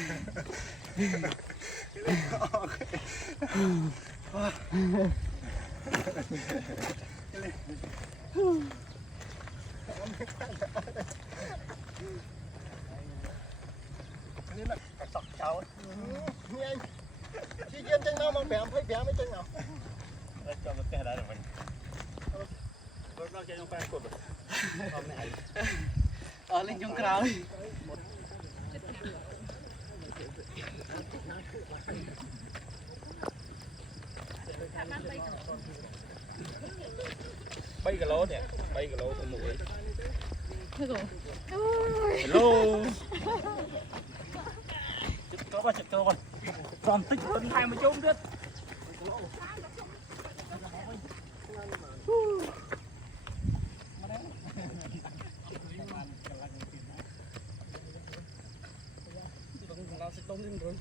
นี่แหละกระสอบเจ้านี่ไงที่เย็นจังเนาะมันแผลไม่แผลไม่จังเนาะจอมมันแผลได้หรือไม่เราจะยังแปลงกดเล่นจงกราวbay cái lỗ nè bay cái lỗ con mũi hello chụp cơ con còn tích hơn 2 chômទៀតเราsẽ tông lên rồi